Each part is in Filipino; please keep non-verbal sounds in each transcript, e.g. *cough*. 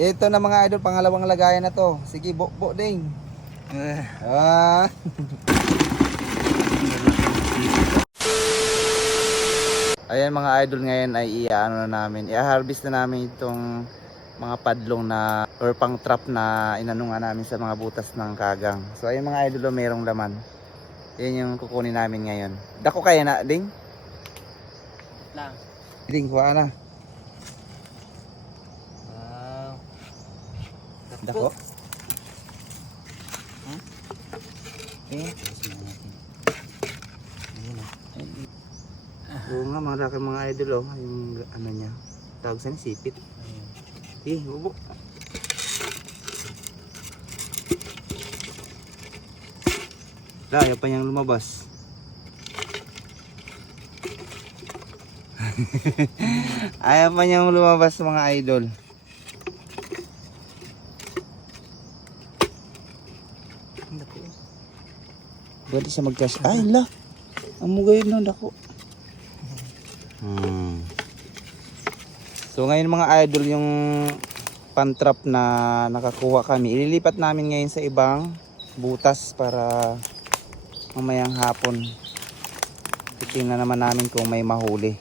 Ito na mga idol, pangalawang lagayan na to. Sige, bukbo ding. Ah. Ayan mga idol ngayon ay iaano na namin. I-harvest na namin itong mga padlong na or pang trap na inano nga namin sa mga butas ng kagang. So ayun mga idol, oh, merong laman. Yan yung kukunin namin ngayon. Dako kaya na, ding? Lang. Ding, kuha na. Dako. Hmm? Eh, Oo nga, mga laki mga idol oh. Yung ano niya. Tawag sa sipit. Eh, bubok. Wala, ayaw pa niyang lumabas. *laughs* ayaw pa niyang lumabas mga idol. Pwede siya mag-cash. Ay, la. Ang mugay nun ako. Hmm. So ngayon mga idol yung pantrap na nakakuha kami. Ililipat namin ngayon sa ibang butas para mamayang hapon. Titingnan naman namin kung may mahuli.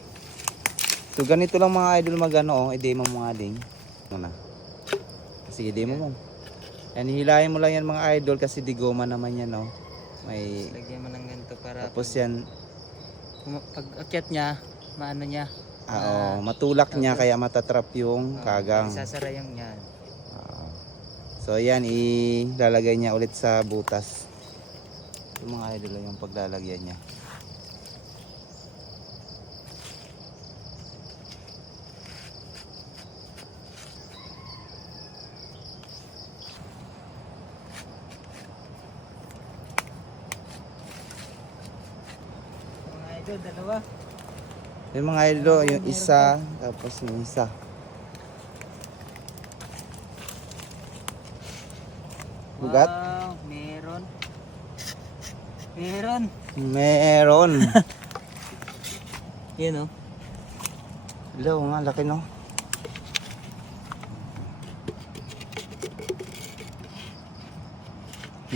So ganito lang mga idol magano oh. I-demo mo nga ding. Muna. Sige, demo mo. Yan, hihilahin mo lang yan mga idol kasi di goma naman yan oh. May Lagyan mo ng ganito para tapos yan pag, pag akyat niya, maano niya. Ah, oo, matulak niya kaya matatrap yung ah, kagang. Isasara yung yan. Ah. so ayan, ilalagay niya ulit sa butas. Yung mga idol yung paglalagyan niya. Idol, dalawa. Yung mga idol, yung isa, tapos yung isa. Bugat? Wow, meron. Meron. Meron. *laughs* Yan oh. Hello nga, laki no.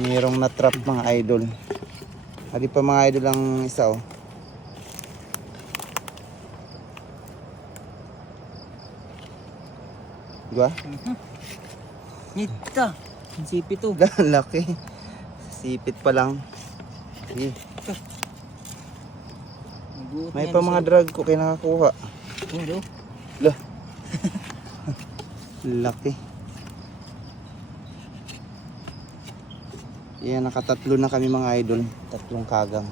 Merong na-trap mga idol. Hali pa mga idol ang isa oh. Diba? Nita. Ang sipi to. *laughs* laki. Sipit pa lang. Sige. Naguot May pa mga drug ko kayo nakakuha. Ano? Lah. *laughs* Laki. Yan, nakatatlo na kami mga idol. Tatlong kagang.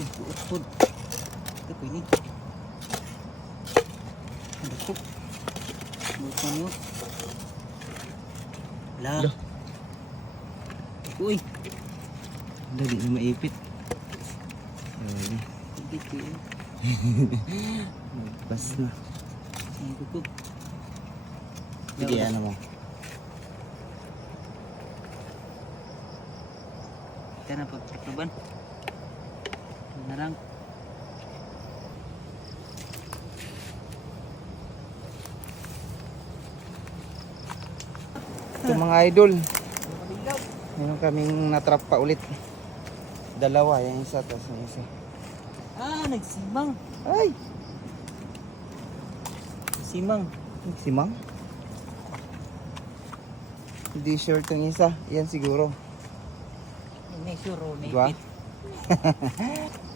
Utod. Ito po ini. Ano po? Buta niyo. La. Lah. Uy. Dali na maipit. Ayun. Tubig ko yun. Bas na. Ang. Sige, ano mo. Kita na pagtraklaban. Ito na lang. Ito mga idol. Meron kaming natrap pa ulit. Dalawa, yung isa, tapos yung isa. Ah, nagsimang. Ay! Simang. Si Mang? Hindi sure itong isa. Yan siguro. Suro, may Diba? *laughs*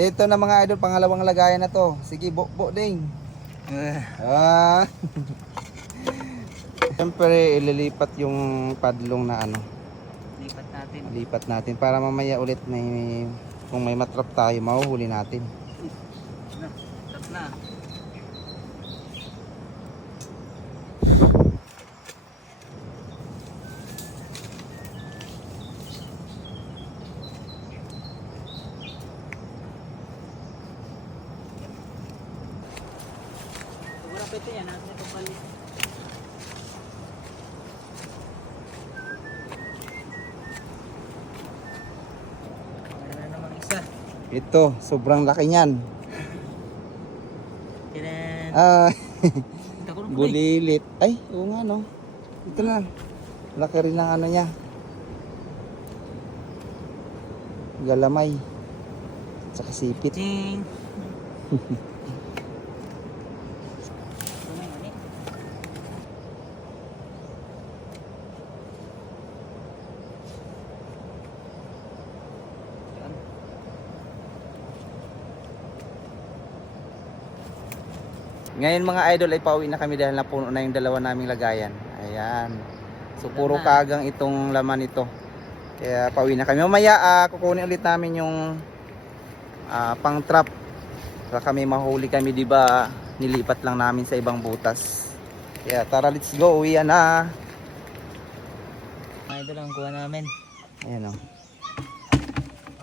Ito na mga idol, pangalawang lagayan na to. Sige, bukbo ding. Ah. *laughs* Siyempre, ililipat yung padlong na ano. Lipat natin. Lipat natin para mamaya ulit may kung may matrap tayo, mahuhuli natin. Na, tap na. Ito yan, natin ito isa. Ito, sobrang laki niyan. Ah, *laughs* eh. bulilit. Ay, oo nga no. Ito na. Laki rin ng ano niya. Galamay. Saka sipit. Ting. *laughs* Ito na yun eh. Yan. Ngayon mga idol ay pauwi na kami dahil napuno na yung dalawa naming lagayan. Ayan. So puro kagang itong laman ito. Kaya pauwi na kami. Mamaya ah, kukunin ulit namin yung ah, pang trap. Para kami mahuli kami, di ba? Nilipat lang namin sa ibang butas. Kaya tara, let's go. Uwi na. Mga idol ang kuha namin. Ayan o.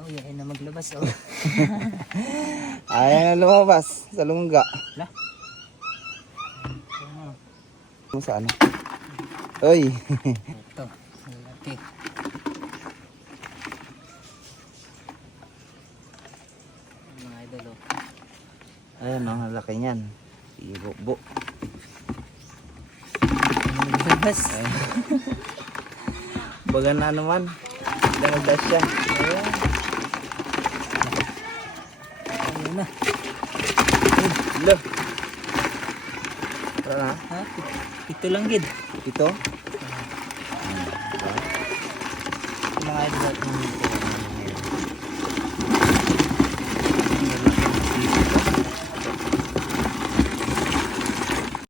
Oh, yan na maglabas oh. *laughs* Ayan na lumabas sa lungga. Wala. Kung sa ano? Uy. ito. Malaki. Mga idol. Ayan ang laki niyan. Ano maglabas? *laughs* Baga na naman. Damagas siya. Ayun. Ayun na. Lo. Tara na. Ha? Ito lang gid. Ito. Mga idol.